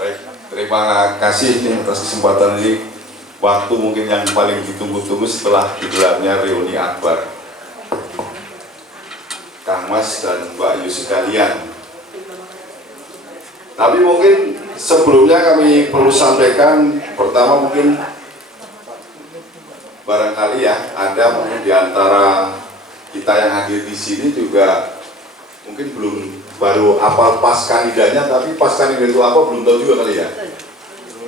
Baik, terima kasih atas kesempatan ini. Waktu mungkin yang paling ditunggu-tunggu setelah digelarnya reuni akbar. Kang Mas dan Mbak Yu sekalian. Tapi mungkin sebelumnya kami perlu sampaikan, pertama mungkin barangkali ya ada mungkin di antara kita yang hadir di sini juga mungkin baru hafal paskanidanya, tapi paskanida itu apa belum tahu juga kali ya.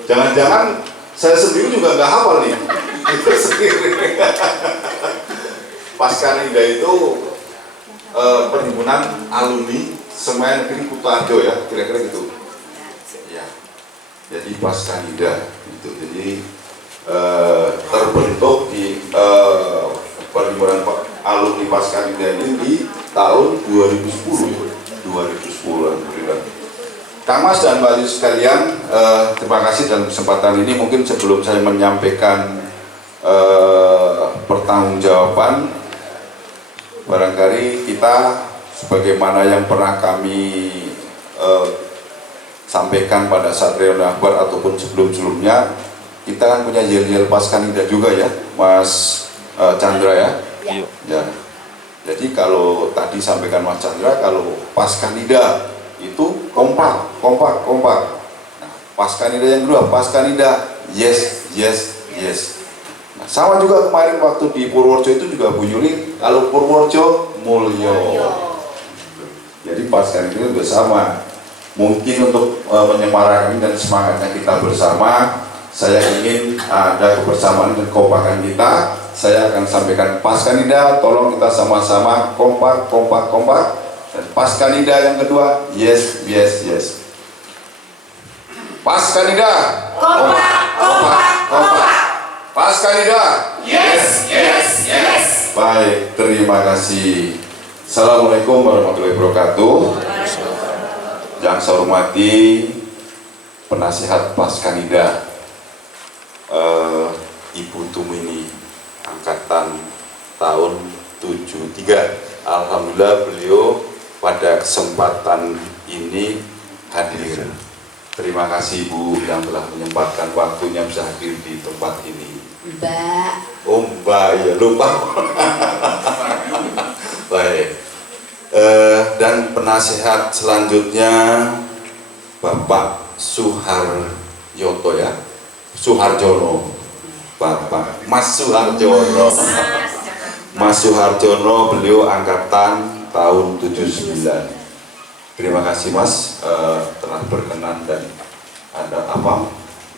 Jangan-jangan saya sendiri juga nggak hafal nih. Itu sendiri. Paskanida itu perhimpunan alumni Semen Negeri Kutoarjo ya, kira-kira gitu. Ya. Jadi paskanida itu jadi terbentuk di perhimpunan alumni paskanida ini di tahun 2010. Alhamdulillah. Kang Mas dan Mbak Yu sekalian, terima kasih dalam kesempatan ini. Mungkin sebelum saya menyampaikan pertanggungjawaban, barangkali kita sebagaimana yang pernah kami sampaikan pada saat reuni akbar ataupun sebelum-sebelumnya, kita kan punya yel-yel paskanida juga ya, Mas Chandra ya. Ya. Jadi kalau tadi sampaikan Mas Chandra, kalau paskanida itu kompak. Nah, paskanida yang kedua, paskanida yes. Nah, sama juga kemarin waktu di Purworejo itu juga Bu Yuli, kalau Purworejo Mulyo. Jadi paskanida juga sama. Mungkin untuk menyemarakan dan semangatnya kita bersama, saya ingin ada kebersamaan dan kekompakan kita. Saya akan sampaikan paskanida, tolong kita sama-sama kompak. Dan paskanida yang kedua, yes. Paskanida, kompak. Paskanida, yes. Baik, terima kasih. Assalamualaikum warahmatullahi wabarakatuh. Yang saya hormati penasihat paskanida, Ibu Tumini, angkatan tahun 73. Alhamdulillah beliau pada kesempatan ini hadir. Terima kasih Bu yang telah menyempatkan waktunya bisa hadir di tempat ini. Mbak. Oh Mbak, ya lupa. Baik. Dan penasihat selanjutnya Bapak Suharyoto ya, Suharjono. Bapak Mas Suharjono. Mas Suharjono, beliau angkatan tahun 79. Terima kasih Mas telah berkenan dan ada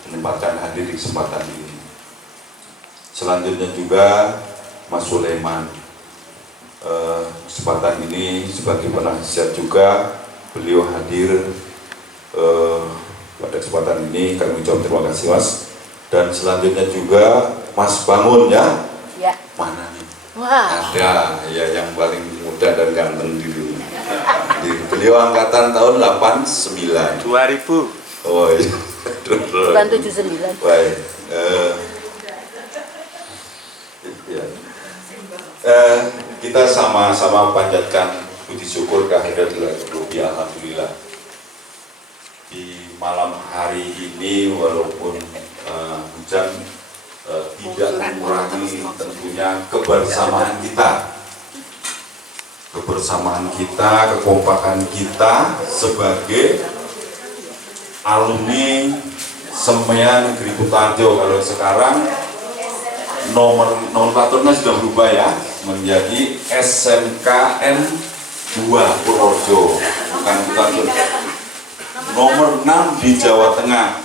menyempatkan hadir di kesempatan ini. Selanjutnya juga Mas Sulaiman, kesempatan ini sebagai penasihat juga beliau hadir pada kesempatan ini. Kami ucapkan terima kasih Mas. Dan selanjutnya juga Mas Bangun ya. Ya. Mana nih? Wah. Ada ya yang paling muda dan ganteng di dunia. Beliau angkatan tahun 89. 2000. Oh iya. Bukan 79. Baik. Kita sama-sama panjatkan puji syukur kehadirat Ilahi. Alhamdulillah. Di malam hari ini walaupun hujan tidak mengurangi tentunya kebersamaan kita, kekompakan kita sebagai alumni Semen Negeri Kutoarjo. Kalau sekarang nomenklaturnya sudah berubah ya, menjadi SMKN 2 Purworejo, bukan Kutoarjo. Nomor 6 di Jawa Tengah.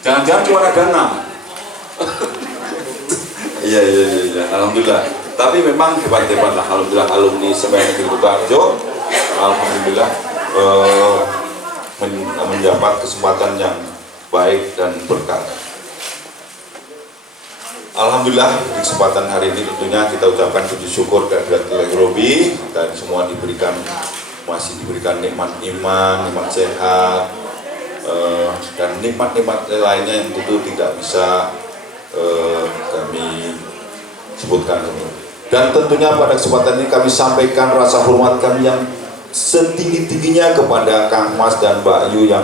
Jangan-jangan cuma ada 6. Iya, alhamdulillah. Tapi memang hebat-hebat lah, alhamdulillah alumni Semen Negeri Kutoarjo, alhamdulillah mendapat kesempatan yang baik dan berkah. Alhamdulillah di kesempatan hari ini tentunya kita ucapkan puji syukur kehadirat Ilahi Robi, dan semua masih diberikan nikmat iman, nikmat sehat, dan nikmat-nikmat lainnya yang tentu tidak bisa kami sebutkan. Dan tentunya pada kesempatan ini kami sampaikan rasa hormat kami yang setinggi-tingginya kepada Kang Mas dan Mbak Yu yang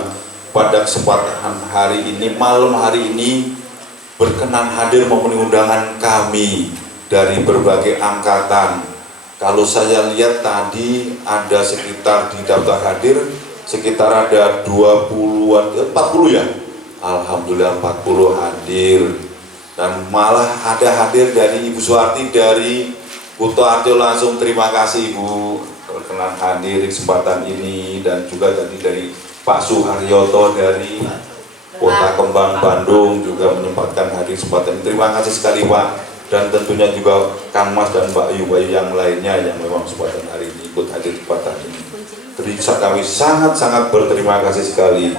pada kesempatan hari ini, malam hari ini berkenan hadir memenuhi undangan kami dari berbagai angkatan. Kalau saya lihat tadi ada sekitar di daftar hadir sekitar ada 40-an, 40 ya. Alhamdulillah 40 hadir. Dan malah ada hadir dari Ibu Suwarti dari Kutoarjo. Langsung terima kasih Ibu berkenan hadir di kesempatan ini, dan juga tadi dari Pak Suharyoto dari Kota Kembang Bandung juga menyempatkan hadir kesempatan ini. Terima kasih sekali Pak, dan tentunya juga Kang Mas dan Mbak Ayu yang lainnya yang memang kesempatan hari ini ikut hadir di kesempatan ini. Jadi kami sangat-sangat berterima kasih sekali.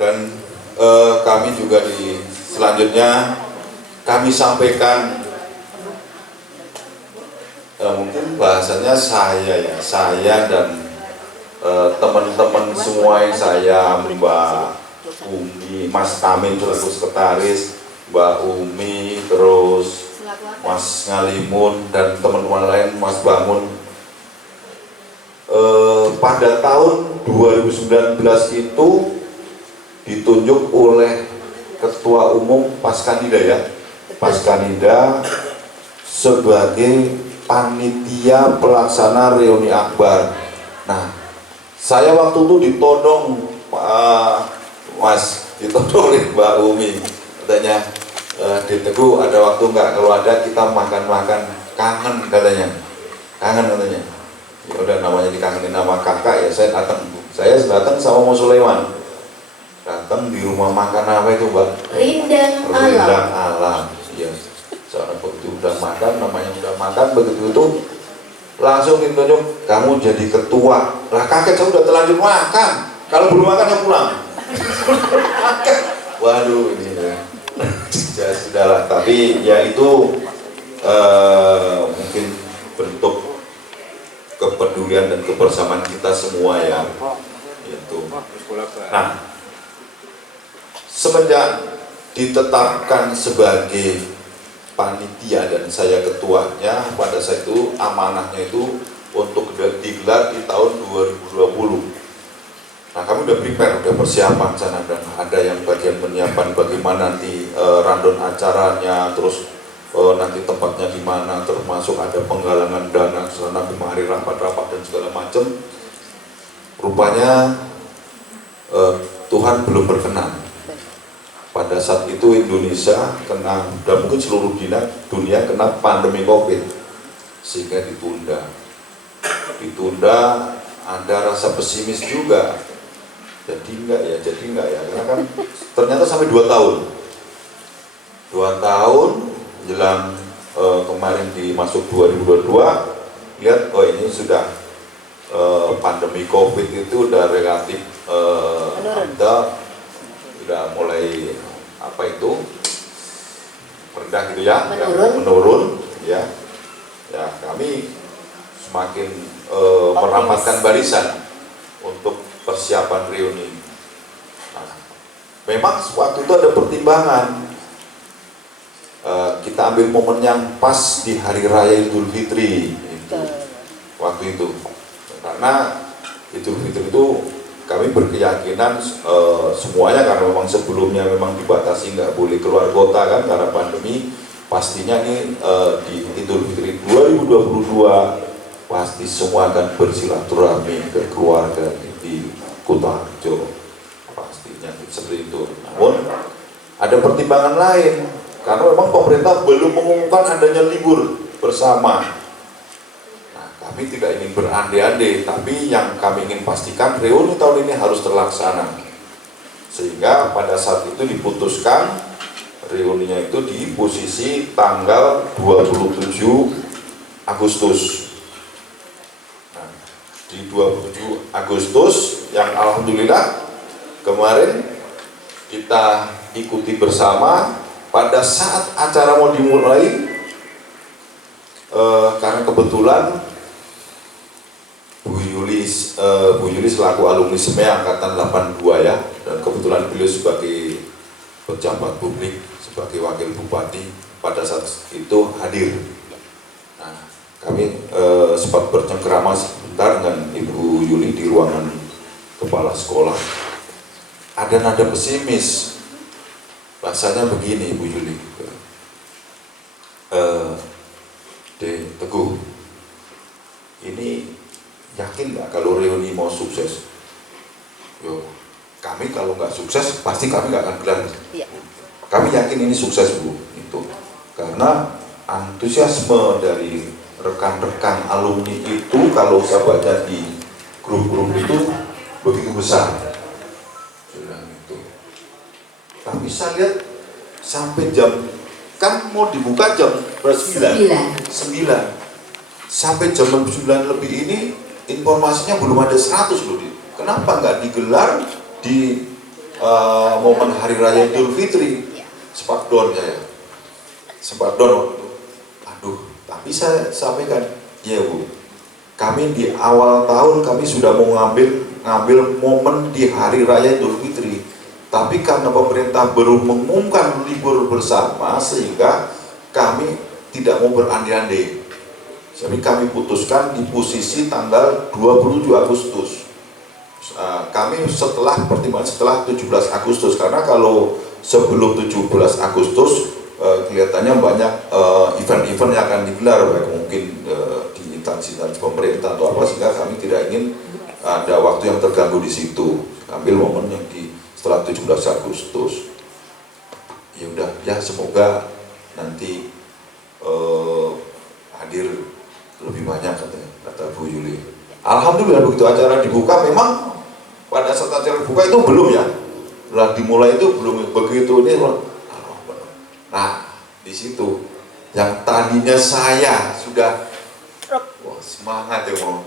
Dan kami juga selanjutnya kami sampaikan mungkin bahasanya saya dan teman-teman semua yang saya, Mbak Umi, Mas Tamin selaku sekretaris, Mbak Umi, terus Mas Ngalimun dan teman-teman lain, Mas Bangun. Pada tahun 2019 itu ditunjuk oleh Ketua Umum Paskanida ya, Paskanida sebagai panitia pelaksana reuni akbar. Nah, saya waktu itu ditodong Mas, ditodong oleh Mbak Umi, katanya di Teguh ada waktu nggak, kalau ada kita makan-makan, kangen katanya, ya udah namanya dikangenin nama kakak ya saya datang sama Mas Sulaiman. Datang di rumah makan apa itu Mbak? Rindang Alam. Iya. Soalnya begitu udah makan, namanya udah makan, begitu itu langsung ditunjuk kamu jadi ketua. Lah kaget, saya udah terlanjur makan. Kalau belum makan ya pulang. Waduh ini ya sudahlah. Tapi ya itu mungkin bentuk kepedulian dan kebersamaan kita semua ya. Itu. Nah, semenjak ditetapkan sebagai panitia dan saya ketuanya, pada saat itu amanahnya itu untuk digelar di tahun 2020. Nah, kami udah prepare, udah persiapan sana, dan ada yang bagian penyiapan bagaimana nanti rundown acaranya, terus nanti tempatnya di mana, termasuk ada penggalangan dana selama kemarin rapat-rapat dan segala macam. Rupanya Tuhan belum berkenan. Pada saat itu Indonesia kena, dan mungkin seluruh dunia kena pandemi COVID, sehingga ditunda. Ada rasa pesimis juga. Jadi enggak ya, karena kan ternyata sampai 2 tahun. 2 tahun jelang kemarin masuk 2022, lihat ini sudah pandemi COVID itu udah relatif udah mulai rendah gitu ya, menurun ya. Ya kami semakin merapatkan barisan untuk persiapan reuni. Nah, memang waktu itu ada pertimbangan. Kita ambil momen yang pas di hari raya Idul Fitri waktu itu, karena Idul Fitri itu kami berkeyakinan semuanya, karena memang sebelumnya memang dibatasi nggak boleh keluar kota kan karena pandemi. Pastinya ini di Idul Fitri 2022 pasti semua akan bersilaturahmi ke keluarga di Kutoarjo, pastinya seperti itu. Namun ada pertimbangan lain, karena memang pemerintah belum mengumumkan adanya libur bersama. Kami tidak ingin berandai-andai, tapi yang kami ingin pastikan reuni tahun ini harus terlaksana. Sehingga pada saat itu diputuskan reuninya itu di posisi tanggal 27 Agustus. Nah, di 27 Agustus yang alhamdulillah kemarin kita ikuti bersama. Pada saat acara mau dimulai, karena kebetulan Bu Yuli selaku alumni SEMEA angkatan 82 ya, dan kebetulan beliau sebagai pejabat publik, sebagai wakil bupati pada saat itu hadir. Nah, kami sempat bercengkerama sebentar dengan Ibu Yuli di ruangan kepala sekolah. ada nada pesimis. Bahasanya begini, Bu Juli. Teguh, ini yakin nggak kalau reuni mau sukses? Yo, kami kalau nggak sukses pasti kami nggak akan gelar. Iya. Kami yakin ini sukses, Bu. Itu karena antusiasme dari rekan-rekan alumni itu kalau saya baca di grup-grup itu begitu besar. Itu. Tapi saya lihat sampai jam, kan mau dibuka jam 9. Sampai jam 9 lebih ini informasinya belum ada 100 loh. Kenapa nggak digelar di momen Hari Raya Idul Fitri? Spakdon saya. Spakdon waktu itu. Aduh, tapi saya sampaikan, ya Bu, kami di awal tahun kami sudah mau ngambil momen di Hari Raya Idul Fitri. Tapi karena pemerintah baru mengumumkan libur bersama sehingga kami tidak mau berandai-andai. Jadi kami putuskan di posisi tanggal 27 Agustus. Kami setelah pertimbangan setelah 17 Agustus, karena kalau sebelum 17 Agustus kelihatannya banyak event-event yang akan digelar, baik mungkin di instansi pemerintah atau apa, sehingga kami tidak ingin ada waktu yang terganggu di situ. Ambil momen yang di setelah 17 Agustus. Ya udah, ya semoga nanti hadir lebih banyak, kata Bu Yuli. Alhamdulillah begitu acara dibuka, memang pada saat acara dibuka itu belum ya, setelah dimulai itu belum begitu ini. Nah, di situ yang tadinya saya sudah wah, semangat ya mau.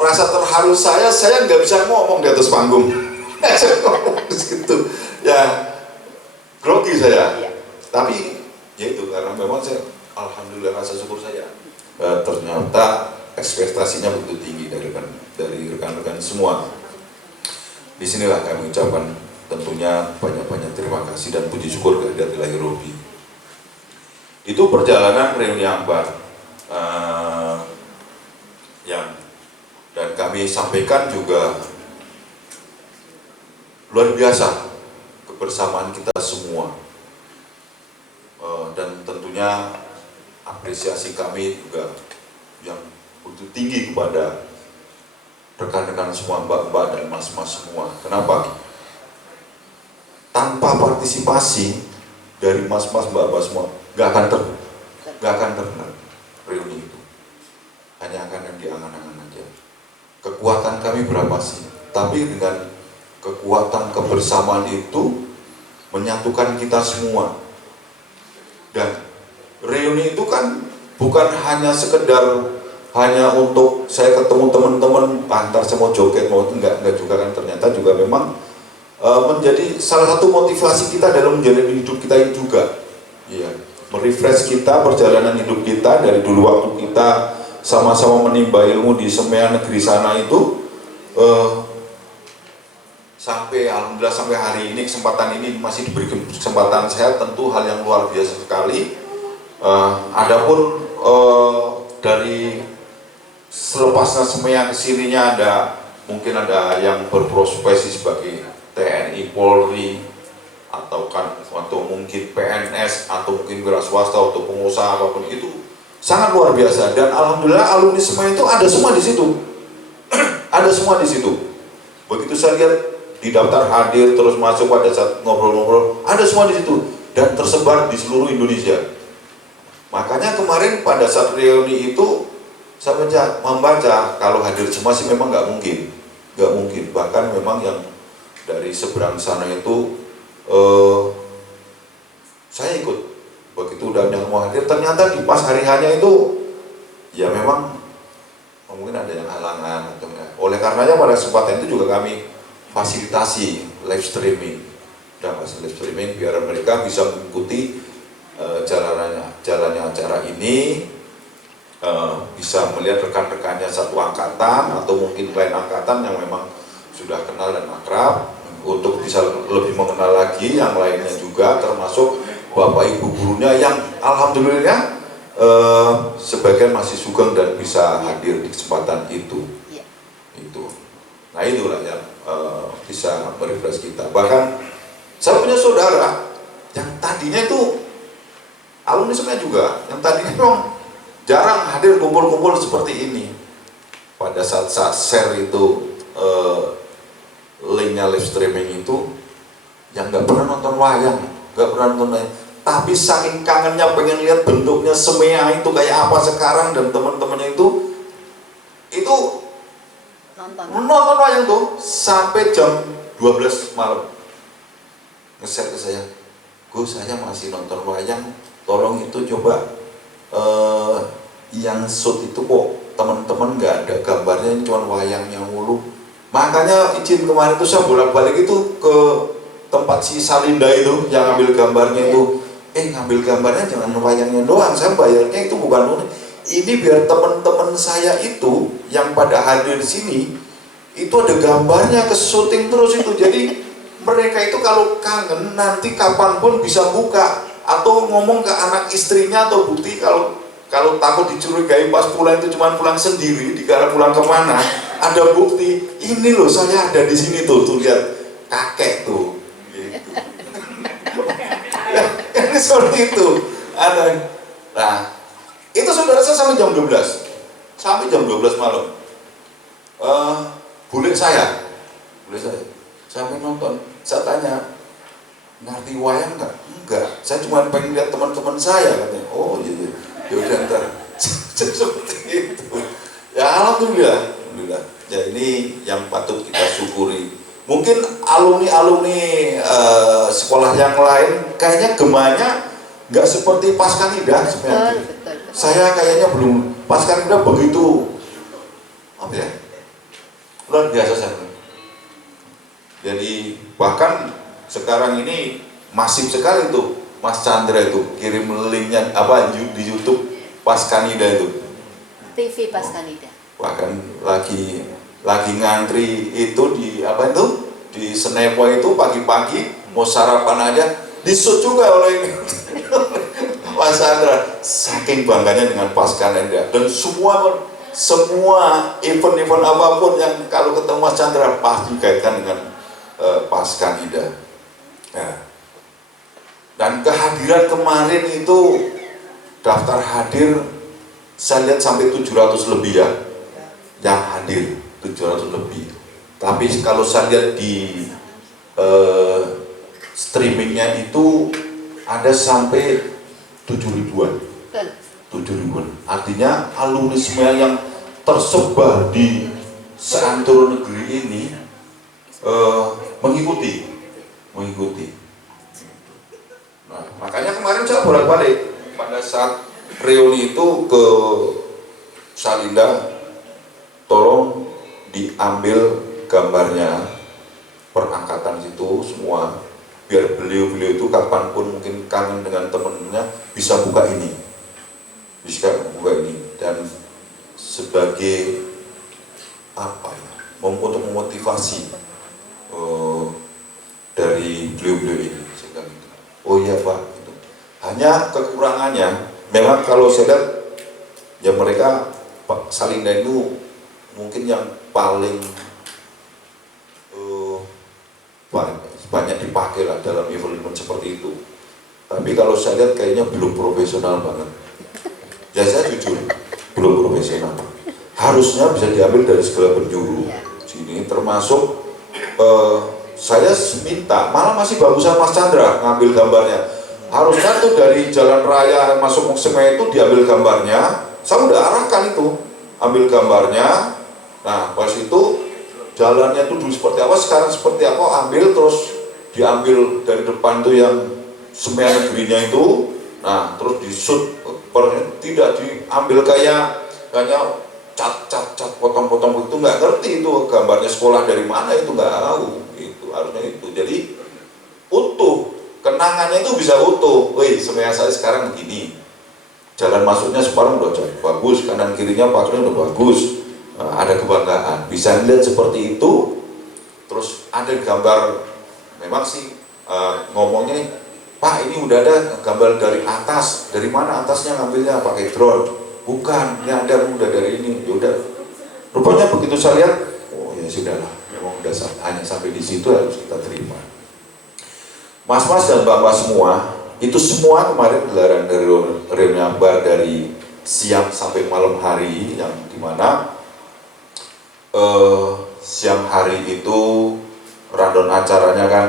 Rasa terharu saya nggak bisa ngomong di atas panggung. Saya ngomong di situ, ya grogi saya. Tapi ya itu karena memang saya, alhamdulillah rasa syukur saya. Ternyata ekspektasinya begitu tinggi dari rekan-rekan semua. Disinilah kami ucapkan tentunya banyak-banyak terima kasih dan puji syukur kehadirat Ilahi Robbi. Itu perjalanan reuni Akbar yang dan kami sampaikan juga luar biasa kebersamaan kita semua, dan tentunya apresiasi kami juga yang begitu tinggi kepada rekan-rekan semua, mbak-mbak dan mas-mas semua. Kenapa? Tanpa partisipasi dari mas-mas, mbak-mbak semua, gak akan terkenal reuni itu. Hanya akan yang diangan-angan aja. Kekuatan kami berapa sih? Tapi dengan kekuatan kebersamaan itu menyatukan kita semua. Dan reuni itu kan bukan hanya sekedar hanya untuk saya ketemu teman-teman antar saya mau joget mau enggak juga kan, ternyata juga memang menjadi salah satu motivasi kita dalam menjalani hidup kita ini juga. Iya, merefresh kita perjalanan hidup kita dari dulu waktu kita sama-sama menimba ilmu di Semea Negeri sana itu sampai alhamdulillah sampai hari ini kesempatan ini masih diberi kesempatan, saya tentu hal yang luar biasa sekali. Adapun dari selepasnya Semea kesininya mungkin ada yang berprofesi sebagai TNI, Polri, atau mungkin PNS atau mungkin wira swasta atau pengusaha apapun itu sangat luar biasa. Dan alhamdulillah alumni Semea itu ada semua di situ. Ada semua di situ. Begitu saya lihat di daftar hadir terus masuk pada saat ngobrol-ngobrol, ada semua di situ dan tersebar di seluruh Indonesia. Makanya kemarin pada saat reuni itu saya membaca kalau hadir semua sih memang nggak mungkin. Bahkan memang yang dari seberang sana itu saya ikut. Begitu udah yang mau hadir, ternyata di pas hari hanya itu ya memang mungkin ada yang halangan atau enggak. Oleh karenanya pada kesempatan itu juga kami fasilitasi live streaming biar mereka bisa mengikuti jalannya acara ini, bisa melihat rekan-rekannya satu angkatan atau mungkin lain angkatan yang memang sudah kenal dan akrab, untuk bisa lebih mengenal lagi yang lainnya juga, termasuk bapak ibu gurunya yang alhamdulillah sebagian masih sugeng dan bisa hadir di kesempatan itu. Itu. Nah itulah yang bisa merefresh kita. Bahkan saya punya saudara yang tadinya itu alumni sebenarnya juga, yang tadinya memang jarang hadir kumpul-kumpul seperti ini. Pada saat share itu linknya live streaming itu, yang nggak pernah nonton wayang, nggak pernah nonton wayang, tapi saking kangennya pengen lihat bentuknya semea itu kayak apa sekarang, dan teman-temannya itu nonton wayang tuh sampai jam 12 malam. Nge-share ke saya, Gus, saya masih nonton wayang, tolong itu coba yang shoot itu kok teman-teman nggak ada gambarnya, cuma wayangnya mulu. Makanya izin kemarin itu saya bolak-balik itu ke tempat si Salinda itu yang ngambil gambarnya itu, ngambil gambarnya jangan wayangnya doang, saya bayarnya itu bukan ini biar teman-teman saya itu yang pada hadir di sini itu ada gambarnya, ke syuting terus itu. Jadi mereka itu kalau kangen nanti kapanpun bisa buka atau ngomong ke anak istrinya atau bukti kalau takut dicurigai pas pulang itu cuma pulang sendiri, dikira pulang kemana, ada bukti ini loh saya ada di sini tuh lihat kakek tuh gitu. Ini seperti itu ada. Nah itu saudara saya sampai jam 12 malam. Bule saya sampai nonton. Saya tanya, ngerti wayang nggak? Enggak, saya cuma pengen lihat teman-teman saya katanya. Oh iya, yaudah ntar. Seperti itu. Ya alhamdulillah. Ya ini yang patut kita syukuri. Mungkin alumni sekolah yang lain kayaknya gemanya nggak seperti Paskanida sebenarnya. Saya kayaknya belum Paskanida begitu apa ya, luar biasa saya. Jadi bahkan sekarang ini masif sekali tuh Mas Chandra itu kirim linknya di YouTube Paskanida itu. TV Paskanida. Bahkan lagi ngantri itu di di Senepo itu pagi-pagi mau sarapan aja disut juga oleh Mas Chandra, saking bangganya dengan Paskanida. Dan semua event-event apapun yang kalau ketemu Mas Chandra pasti kaitkan dengan Paskanida. Nah, dan kehadiran kemarin itu daftar hadir saya lihat sampai 700 lebih ya, yang hadir 700 lebih. Tapi kalau saya lihat di streamingnya itu ada sampai 7.000-an. 7.000-an. Artinya alumni semua yang tersebar di seantero negeri ini mengikuti. Nah, makanya kemarin saya bolak-balik pada saat reuni itu ke Salinda, tolong diambil gambarnya perangkatan situ semua, biar beliau itu kapanpun mungkin kangen dengan temennya bisa buka ini, dan sebagai apa ya, untuk memotivasi dari beliau ini. Oh iya Pak, itu. Hanya kekurangannya memang kalau saya lihat ya mereka Salinda itu mungkin yang paling banyak dipakai lah dalam event seperti itu. Tapi kalau saya lihat kayaknya belum profesional banget. Ya saya jujur, belum profesional. Harusnya bisa diambil dari segala penjuru sini, termasuk saya minta, malah masih bagusan Mas Chandra ngambil gambarnya. Harusnya tuh dari jalan raya masuk Semai itu diambil gambarnya. Saya udah arahkan itu, ambil gambarnya. Nah pas itu jalannya tuh dulu seperti apa, sekarang seperti apa, ambil terus diambil dari depan tuh yang Semai negerinya itu. Nah terus disut, tidak diambil kayak cat potong-potong itu, nggak ngerti itu gambarnya sekolah dari mana, itu nggak tahu. Itu harusnya itu jadi utuh, kenangannya itu bisa utuh. Wih, Semai saya sekarang begini, jalan masuknya sekarang udah bagus, kanan kirinya pagarnya udah bagus. Nah, ada kebanggaan, bisa lihat seperti itu. Terus ada gambar, memang sih ngomongnya, Pak ini udah ada gambar dari atas, dari mana atasnya ngambilnya pakai drone? Bukan, ini ada udah dari ini. Yaudah, rupanya begitu saya lihat, oh ya sudahlah, memang udah hanya sampai di situ harus kita terima. Mas-mas dan mbak-mbak semua, itu semua kemarin gelaran dari reuni akbar dari siang sampai malam hari, yang dimana siang hari itu rundown acaranya kan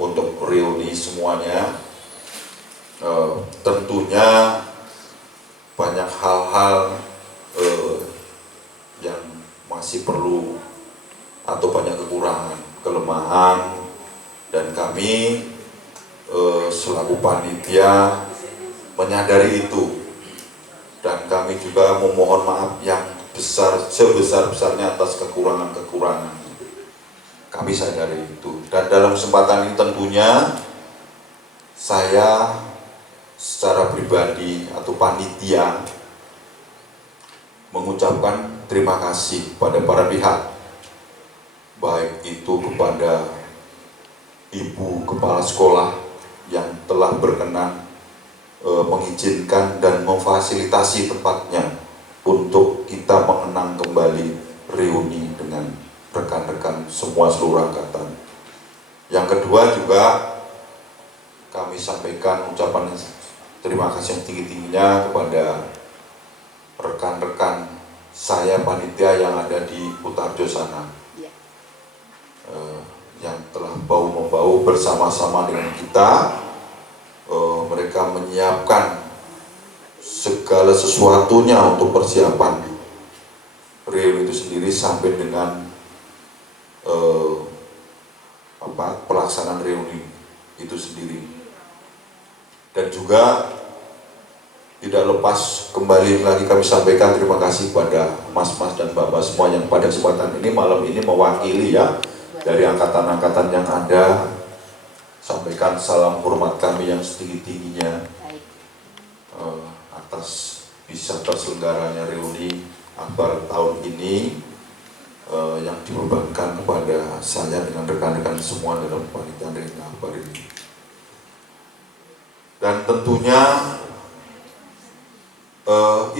untuk reuni semuanya. Tentunya banyak hal-hal yang masih perlu atau banyak kekurangan, kelemahan, dan kami selaku panitia menyadari itu, dan kami juga memohon maaf yang sebesar-besarnya atas kekurangan-kekurangan. Kami sadari itu, dan dalam kesempatan ini tentunya saya secara pribadi atau panitia mengucapkan terima kasih pada para pihak, baik itu kepada Ibu Kepala Sekolah yang telah berkenan mengizinkan dan memfasilitasi tempatnya untuk kita mengenang kembali reuni dengan rekan-rekan semua seluruh angkatan. Yang kedua juga kami sampaikan ucapan terima kasih yang tinggi-tingginya kepada rekan-rekan saya panitia yang ada di Kutarjo sana, yang telah bahu-membahu bersama-sama dengan kita. Mereka menyiapkan segala sesuatunya untuk persiapan reuni itu sendiri sampai dengan pelaksanaan reuni itu sendiri. Dan juga tidak lepas kembali lagi kami sampaikan terima kasih pada mas-mas dan mbak-mbak semua yang pada kesempatan ini malam ini mewakili ya dari angkatan-angkatan yang ada. Sampaikan salam hormat kami yang setinggi-tingginya atas bisa terselenggaranya reuni akbar tahun ini yang dibebankan kepada saya dengan rekan-rekan semua dalam panitia reuni akbar ini. Dan tentunya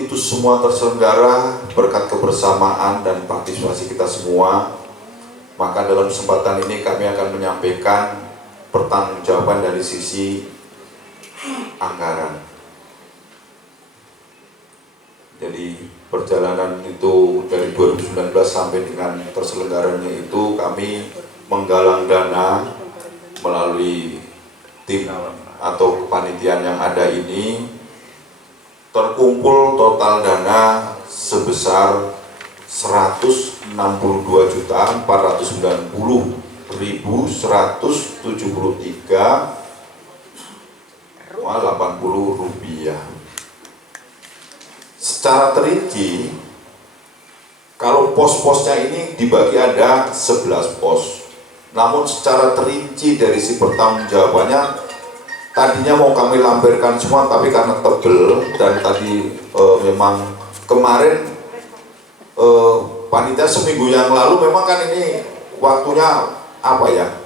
itu semua terselenggara berkat kebersamaan dan partisipasi kita semua. Maka dalam kesempatan ini kami akan menyampaikan pertanggungjawaban dari sisi anggaran. Jadi perjalanan itu dari 2019 sampai dengan terselenggaranya itu kami menggalang dana melalui tim atau kepanitiaan yang ada ini. Terkumpul total dana sebesar 162.490.173,80 rupiah. Secara terinci, kalau pos-posnya ini dibagi ada 11 pos. Namun secara terinci dari si pertanggungjawabannya tadinya mau kami lampirkan semua, tapi karena tebel dan tadi memang kemarin panitia seminggu yang lalu memang kan ini waktunya apa ya?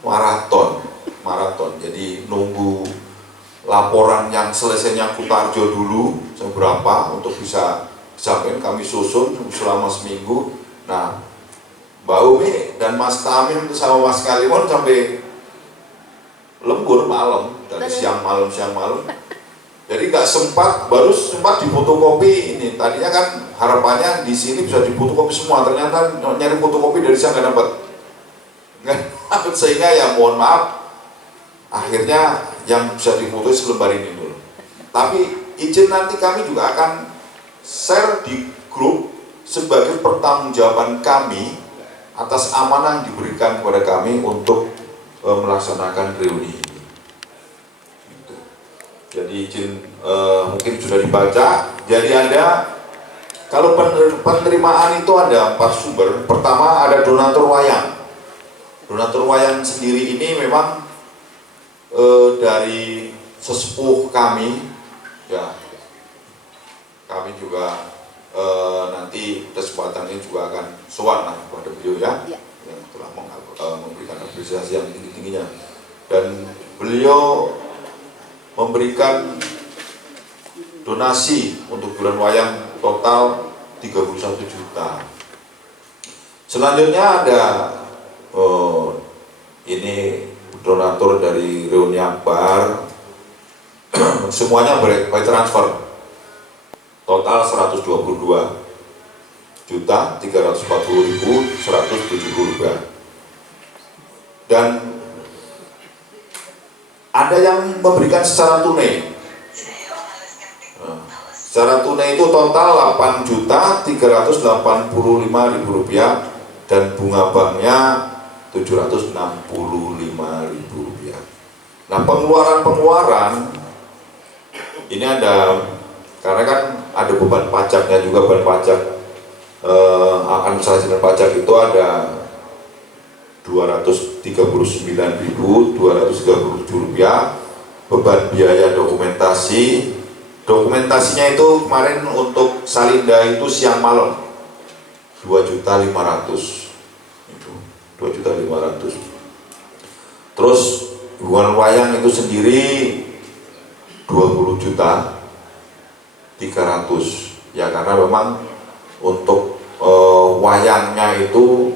Maraton. Jadi nunggu laporan yang selesainya Kutarjo dulu seberapa untuk bisa disampaikan, kami susun selama seminggu. Nah, Mbak Umi dan Mas Tamim sama Mas Kalimon sampai lembur malam, dari siang malam. Jadi nggak baru sempat difotokopi ini. Tadinya kan harapannya di sini bisa difotokopi semua, ternyata nyari fotokopi dari siang nggak dapat. Sehingga ya mohon maaf, akhirnya yang bisa difoto selembar ini dulu. Tapi izin nanti kami juga akan share di grup sebagai pertanggungjawaban kami atas amanah yang diberikan kepada kami untuk melaksanakan reuni ini. Jadi izin mungkin sudah dibaca. Jadi ada, kalau penerimaan itu ada 4 sumber. Pertama ada donatur wayang. Donatur wayang sendiri ini memang dari sesepuh kami, ya kami juga nanti kesempatan ini juga akan sowan lah kepada beliau ya, yang telah memberikan apresiasi yang tinggi-tingginya, dan beliau memberikan donasi untuk bulan wayang total 31 juta. Selanjutnya ada ini donatur dari Reuni Akbar, semuanya by transfer, total 122.340.170 rupiah. Dan ada yang memberikan secara tunai. Secara tunai itu total 8.385.000 rupiah dan bunga banknya 765.000 rupiah. Nah, pengeluaran ini ada, karena kan ada beban pajaknya juga, beban pajak administrasi dan pajak itu ada 239.237 rupiah. Beban biaya dokumentasinya itu kemarin untuk Salinda itu siang malam 2.500.000 itu 2.500.000. Terus hubungan wayang itu sendiri 20.300.000 ya, karena memang untuk wayangnya itu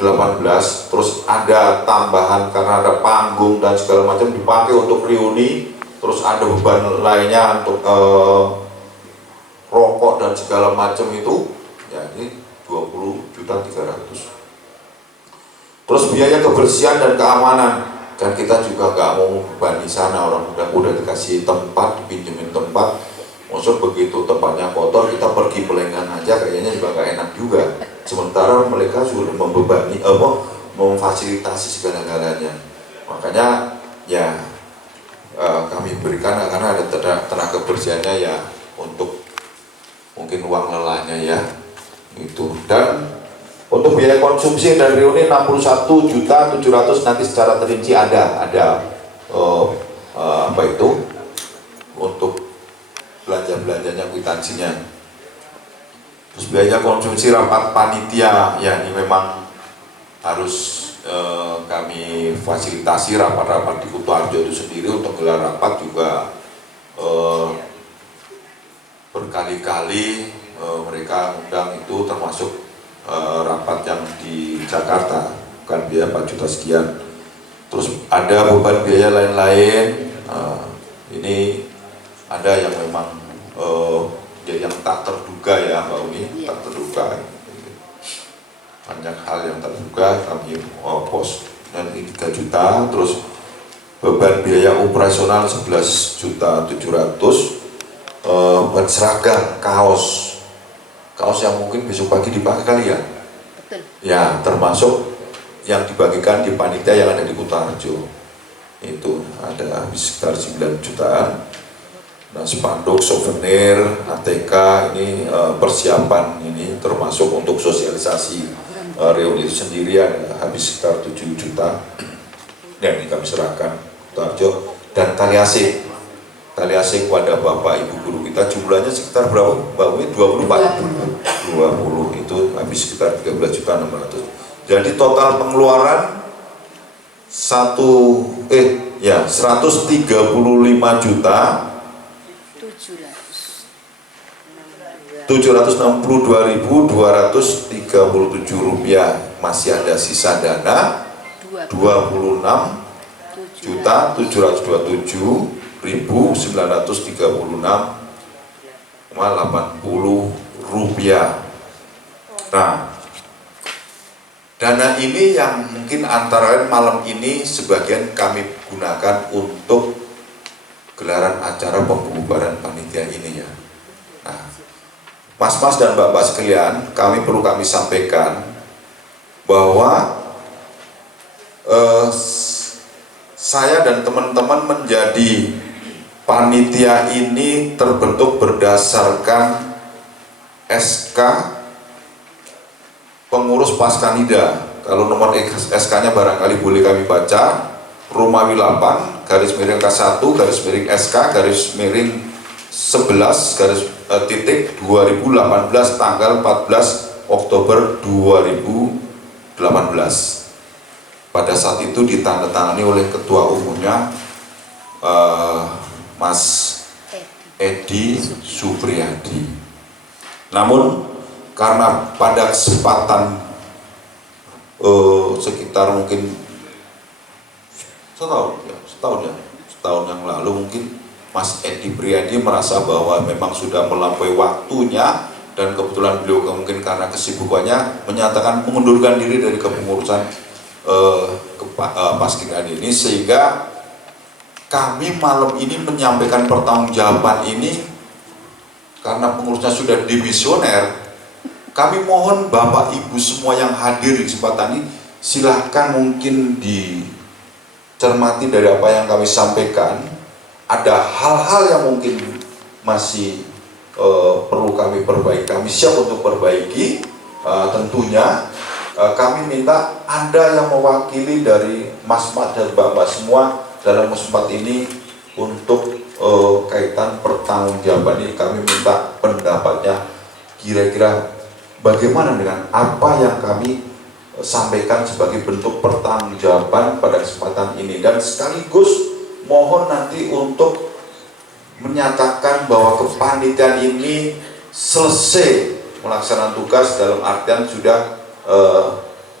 18, terus ada tambahan karena ada panggung dan segala macam dipakai untuk reuni, terus ada beban lainnya untuk rokok dan segala macam itu ya, ini 20.300.000. Terus biaya kebersihan dan keamanan, kan kita juga nggak mau membebani sana, orang udah dikasih tempat, dipinjemin tempat, maksud begitu tempatnya kotor kita pergi pelenggan aja kayaknya juga nggak enak juga. Sementara mereka sudah membebani, memfasilitasi segala-galanya. Makanya ya kami berikan karena ada tenaga kebersihannya ya, untuk mungkin uang lelahnya ya itu. Dan untuk biaya konsumsi dan reuni 61.700.000 nanti secara terinci ada apa itu untuk belanja-belanjanya, kwitansinya. Terus biaya konsumsi rapat panitia ya, ini memang harus kami fasilitasi rapat-rapat di Kutoarjo itu sendiri. Untuk gelar rapat juga berkali-kali mereka undang, itu termasuk rapat yang di Jakarta, bukan biaya 4 juta sekian. Terus ada beban biaya lain-lain, ini ada yang memang jadi yang tak terduga ya Mbak Uni, tak terduga. Banyak hal yang terduga kami pos, dan ini 3 juta. Terus beban biaya operasional 11.700.000, buat seragam, kaos yang mungkin besok pagi dipakai kali ya. Betul. Ya, termasuk yang dibagikan di panitia yang ada di Kutoarjo. Itu ada habis sekitar 9 jutaan. Nah, spanduk, souvenir, ATK, ini persiapan ini termasuk untuk sosialisasi reuni itu sendiri ada habis sekitar 7 juta. Dan ini kami serahkan Kutoarjo. Dan tali AC kepada Bapak Ibu guru kita jumlahnya sekitar berapa Mbak Umi? 20 itu habis sekitar 13.600.000. Jadi total pengeluaran 1.762.237 rupiah. Masih ada sisa dana 26.936.80 rupiah. Nah, dana ini yang mungkin antara lain malam ini sebagian kami gunakan untuk gelaran acara pembubaran panitia ini ya. Nah, mas-mas dan mbak-mbak sekalian, kami sampaikan bahwa saya dan teman-teman menjadi panitia ini terbentuk berdasarkan SK pengurus Paskanida. Kalau nomor SK-nya barangkali boleh kami baca, Romawi 8 garis miring K1 garis miring SK garis miring 11 garis titik 2018 tanggal 14 Oktober 2018. Pada saat itu ditandatangani oleh ketua umumnya Mas Edi Supriyadi. Namun karena pada kesempatan sekitar mungkin setahun yang lalu mungkin Mas Edi Priadi merasa bahwa memang sudah melampaui waktunya, dan kebetulan beliau mungkin karena kesibukannya menyatakan mengundurkan diri dari kepengurusan Paskibra ini, sehingga kami malam ini menyampaikan pertanggungjawaban ini karena pengurusnya sudah dimisioner. Kami mohon Bapak Ibu semua yang hadir di kesempatan ini, silahkan mungkin dicermati dari apa yang kami sampaikan. Ada hal-hal yang mungkin masih perlu kami perbaiki, kami siap untuk perbaiki. Tentunya kami minta Anda yang mewakili dari Mas-Mas dan Bapak semua dalam kesempatan ini untuk kaitan pertanggungjawaban ini, kami minta pendapatnya. Kira-kira bagaimana dengan apa yang kami sampaikan sebagai bentuk pertanggungjawaban pada kesempatan ini, dan sekaligus mohon nanti untuk menyatakan bahwa kepanitiaan ini selesai melaksanakan tugas, dalam artian sudah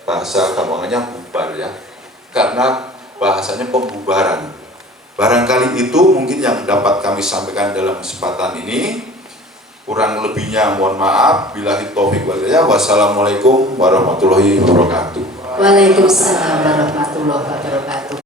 bahasa gampangannya bubar ya, karena bahasanya pembubaran. Barangkali itu mungkin yang dapat kami sampaikan dalam kesempatan ini. Kurang lebihnya mohon maaf. Billahi taufiq wal hidayah. Wassalamualaikum warahmatullahi wabarakatuh. Waalaikumsalam warahmatullahi wabarakatuh.